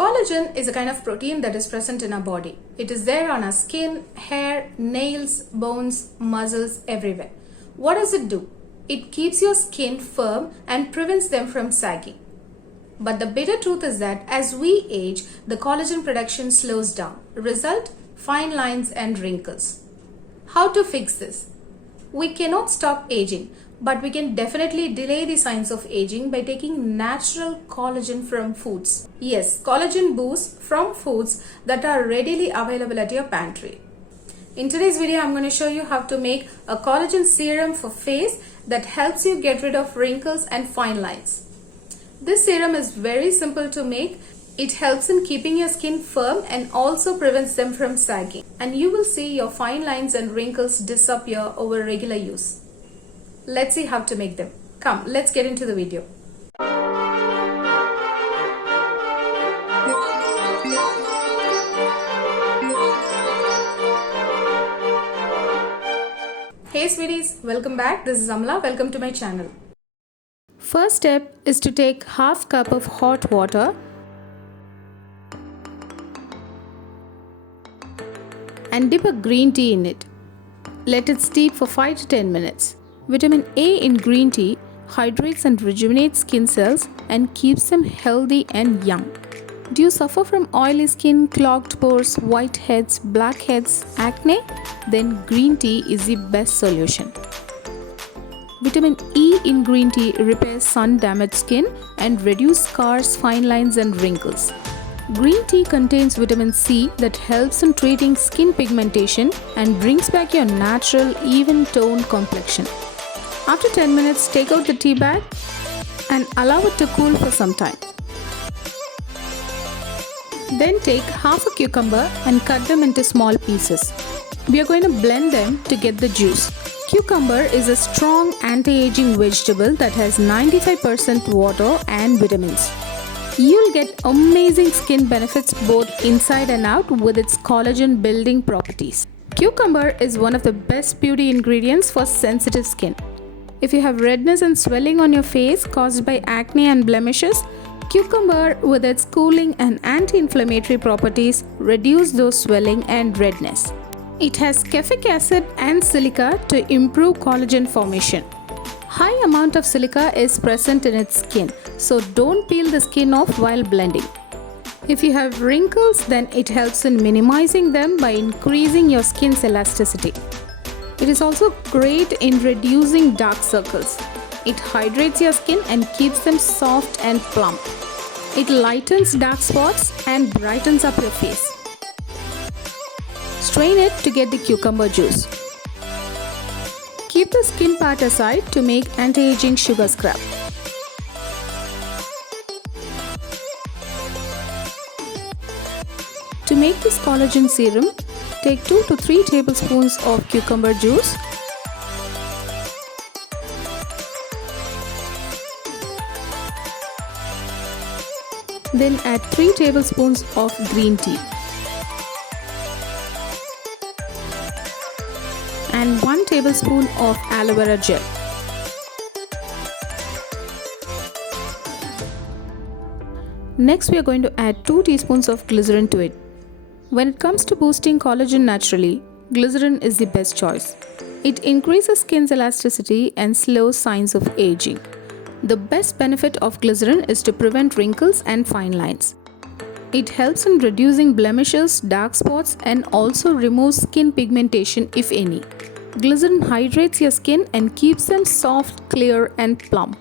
Collagen is a kind of protein that is present in our body. It is there on our skin, hair, nails, bones, muscles, everywhere. What does it do? It keeps your skin firm and prevents them from sagging. But the bitter truth is that as we age, the collagen production slows down. Result? Fine lines and wrinkles. How to fix this? We cannot stop aging, but we can definitely delay the signs of aging by taking natural collagen from foods. Yes, collagen boosts from foods that are readily available at your pantry. In today's video, I'm going to show you how to make a collagen serum for face that helps you get rid of wrinkles and fine lines. This serum is very simple to make. It helps in keeping your skin firm and also prevents them from sagging. And you will see your fine lines and wrinkles disappear over regular use. Let's see how to make them. Come, let's get into the video. Hey sweeties, welcome back. This is Amla. Welcome to my channel. First step is to take half cup of hot water and dip a green tea in it. Let it steep for 5 to 10 minutes. Vitamin A in green tea hydrates and rejuvenates skin cells and keeps them healthy and young. Do you suffer from oily skin, clogged pores, whiteheads, blackheads, acne? Then green tea is the best solution. Vitamin E in green tea repairs sun-damaged skin and reduces scars, fine lines and wrinkles. Green tea contains vitamin C that helps in treating skin pigmentation and brings back your natural, even-toned complexion. After 10 minutes, take out the tea bag and allow it to cool for some time. Then take half a cucumber and cut them into small pieces. We are going to blend them to get the juice. Cucumber is a strong anti-aging vegetable that has 95% water and vitamins. You'll get amazing skin benefits both inside and out with its collagen building properties. Cucumber is one of the best beauty ingredients for sensitive skin. If you have redness and swelling on your face caused by acne and blemishes, cucumber with its cooling and anti-inflammatory properties reduce those swelling and redness. It has caffeic acid and silica to improve collagen formation. High amount of silica is present in its skin, so don't peel the skin off while blending. If you have wrinkles, then it helps in minimizing them by increasing your skin's elasticity. It is also great in reducing dark circles. It hydrates your skin and keeps them soft and plump. It lightens dark spots and brightens up your face. Strain it to get the cucumber juice. Keep the skin part aside to make anti-aging sugar scrub. To make this collagen serum, take 2 to 3 tablespoons of cucumber juice. Then add 3 tablespoons of green tea. And 1 tablespoon of aloe vera gel. Next, we are going to add 2 teaspoons of glycerin to it. When it comes to boosting collagen naturally, glycerin is the best choice. It increases skin's elasticity and slows signs of aging. The best benefit of glycerin is to prevent wrinkles and fine lines. It helps in reducing blemishes, dark spots, and also removes skin pigmentation if any. Glycerin hydrates your skin and keeps them soft, clear, and plump.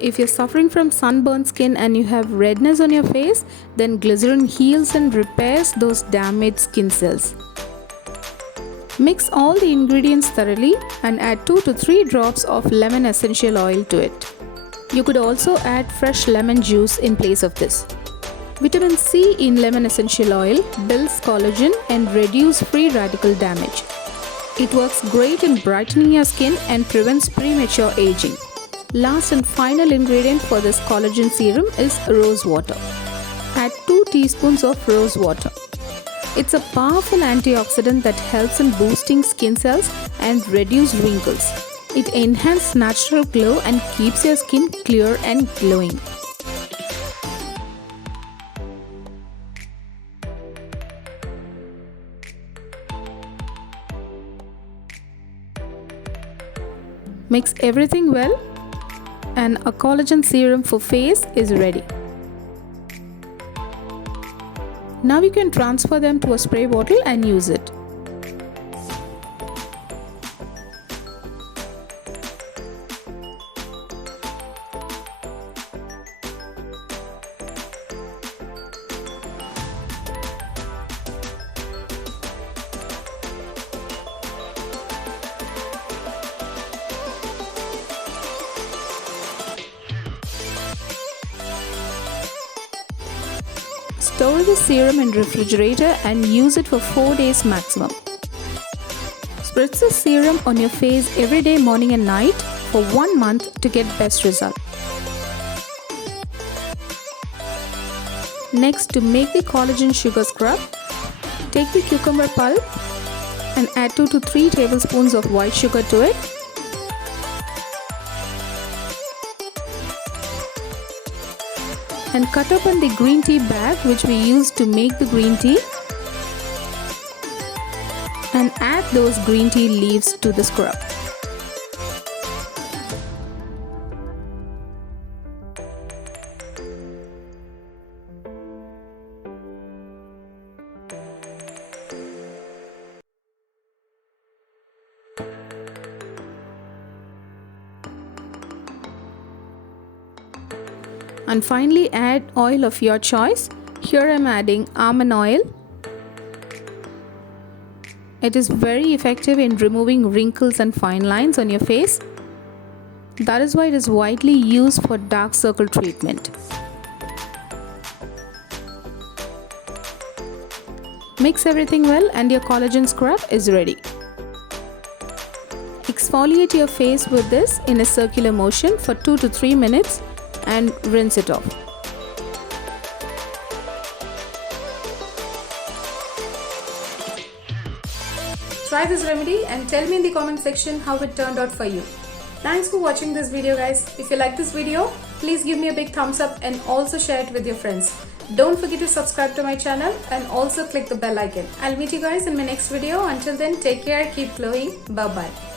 If you're suffering from sunburned skin and you have redness on your face, then glycerin heals and repairs those damaged skin cells. Mix all the ingredients thoroughly and add 2 to 3 drops of lemon essential oil to it. You could also add fresh lemon juice in place of this. Vitamin C in lemon essential oil builds collagen and reduces free radical damage. It works great in brightening your skin and prevents premature aging. Last and final ingredient for this collagen serum is rose water. Add 2 teaspoons of rose water. It's a powerful antioxidant that helps in boosting skin cells and reduce wrinkles. It enhances natural glow and keeps your skin clear and glowing. Mix everything well and a collagen serum for face is ready. Now you can transfer them to a spray bottle and use it. Store the serum in refrigerator and use it for 4 days maximum. Spritz the serum on your face every day, morning and night for 1 month to get best result. Next, to make the collagen sugar scrub, take the cucumber pulp and add 2 to 3 tablespoons of white sugar to it. And cut open the green tea bag which we used to make the green tea and add those green tea leaves to the scrub. And finally add oil of your choice. Here I am adding almond oil. It is very effective in removing wrinkles and fine lines on your face. That is why it is widely used for dark circle treatment. Mix everything well and your collagen scrub is ready. Exfoliate your face with this in a circular motion for 2 to 3 minutes and rinse it off. Try this remedy and tell me in the comment section how it turned out for you. Thanks for watching this video, guys. If you like this video, please give me a big thumbs up and also share it with your friends. Don't forget to subscribe to my channel and also click the bell icon. I'll meet you guys in my next video. Until then, take care, keep glowing. Bye bye.